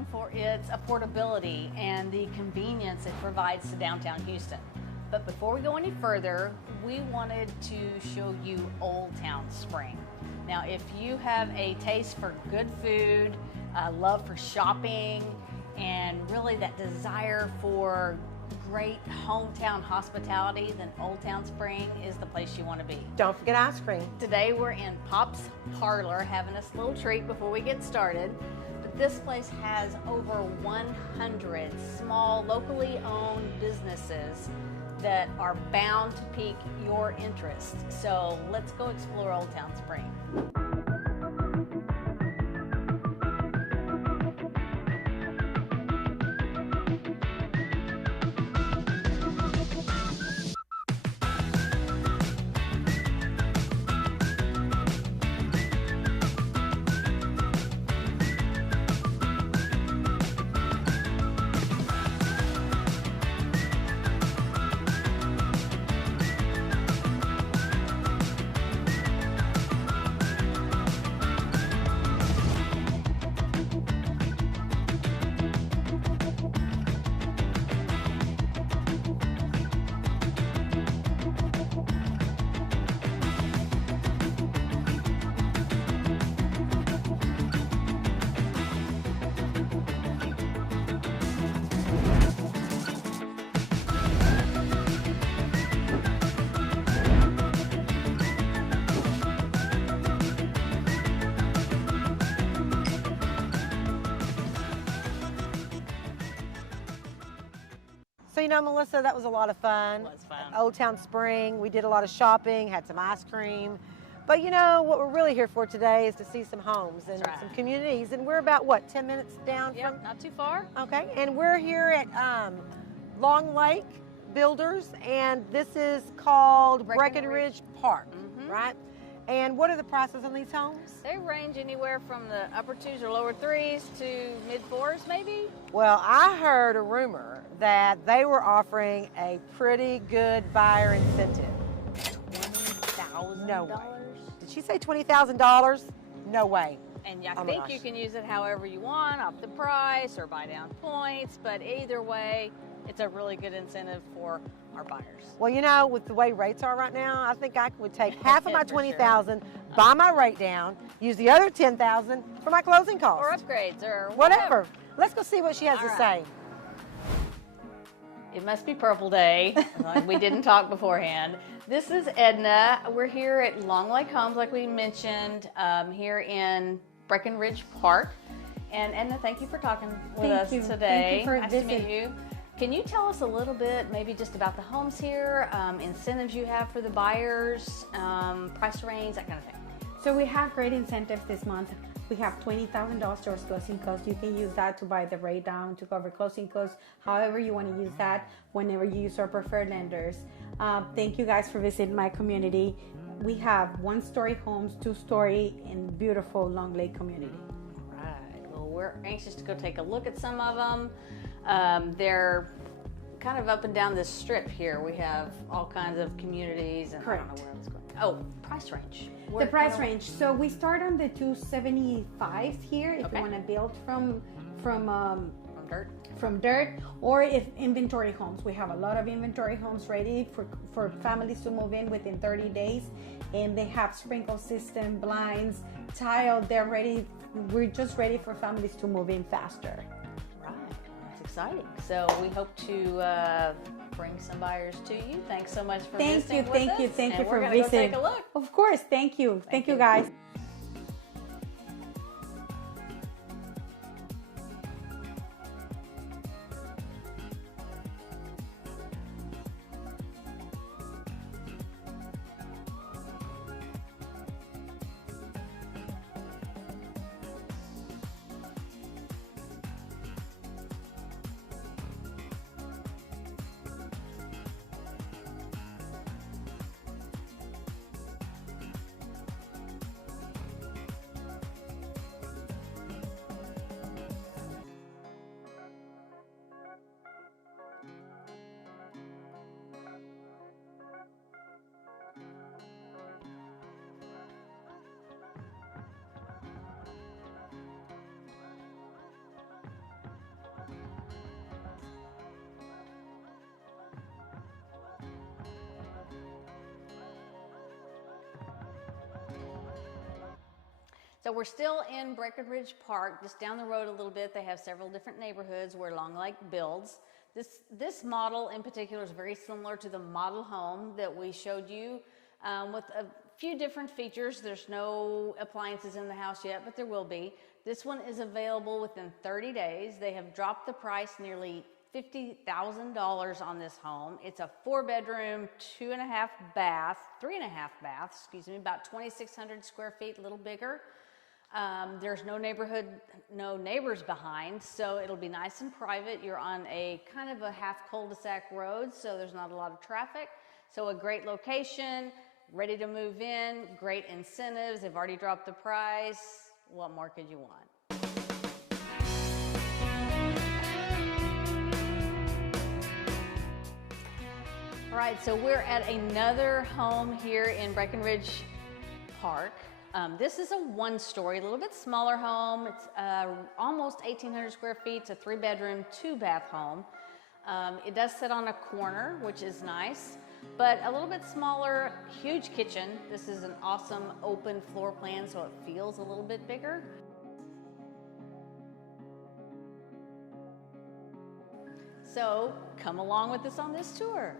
known for its affordability and the convenience it provides to downtown Houston. But before we go any further, we wanted to show you Old Town Spring. Now, if you have a taste for good food, a love for shopping, and really that desire for great hometown hospitality, then Old Town Spring is the place you want to be. Don't forget ice cream. Today we're in Pop's Parlor having us a little treat before we get started. But this place has over 100 small, locally owned businesses that are bound to pique your interest. So let's go explore Old Town Spring. So, you know, Melissa, that was a lot of fun. It was fun. Old Town Spring. We did a lot of shopping, had some ice cream. But, you know, what we're really here for today is to see some homes and That's right. some communities. And we're about, what, 10 minutes down Yep, from? not too far. Okay. And we're here at Long Lake Builders. And this is called Breckinridge Park, right? And what are the prices on these homes? They range anywhere from the upper twos or lower threes to mid fours, maybe. Well, I heard a rumor that they were offering a pretty good buyer incentive. $20,000. No way. Did she say $20,000? No way. And I Oh my think gosh. you can use it however you want, off the price or buy down points. But either way, it's a really good incentive for our buyers. Well, you know, with the way rates are right now, I think I would take half of my For sure. $20,000, buy my rate down, use the other $10,000 for my closing costs. Or upgrades or Whatever. Let's go see what she has All to right. say. It must be Purple Day. We didn't talk beforehand. This is Edna. We're here at Long Lake Homes, like we mentioned, here in Breckinridge Park. And Edna, thank you for talking with us today. Thank you for nice visiting. to meet you. Can you tell us a little bit, maybe just about the homes here, incentives you have for the buyers, price range, that kind of thing? So we have great incentives this month. We have $20,000 towards closing costs. You can use that to buy the rate down, to cover closing costs, however you want to use that, whenever you use our preferred lenders. Thank you guys for visiting my community. We have one-story homes, two-story, and beautiful Long Lake community. Right. Well, we're anxious to go take a look at some of them. They're kind of up and down this strip here. We have all kinds of communities, and I don't know where I was going. Oh, price range. The price range. So we start on the 275s here if Okay. you want to build from Dirt. dirt, or if inventory homes. We have a lot of inventory homes ready for families to move in within 30 days, and they have sprinkle system, blinds, tile. They're ready. We're just ready for families to move in faster. Right. That's exciting. So we hope to bring some buyers to you. Thanks so much for visiting with us. Thank And you we're for gonna visiting. Go take a look. Of course, thank you. Thank you guys. So we're still in Breckinridge Park, just down the road a little bit. They have several different neighborhoods where Long Lake builds. This model in particular is very similar to the model home that we showed you, with a few different features. There's no appliances in the house yet, but there will be. This one is available within 30 days. They have dropped the price nearly $50,000 on this home. It's a 4-bedroom, 2.5 bath, 3.5 bath, excuse me, about 2,600 square feet, a little bigger. There's no neighbors behind, so it'll be nice and private. You're on a kind of a half cul-de-sac road, so there's not a lot of traffic. So a great location, ready to move in, great incentives. They've already dropped the price. What more could you want? All right, so we're at another home here in Breckinridge Park. This is a 1-story, a little bit smaller home. It's almost 1,800 square feet. It's a 3-bedroom, 2-bath home. It does sit on a corner, which is nice, but a little bit smaller, huge kitchen. This is an awesome open floor plan, so it feels a little bit bigger. So come along with us on this tour.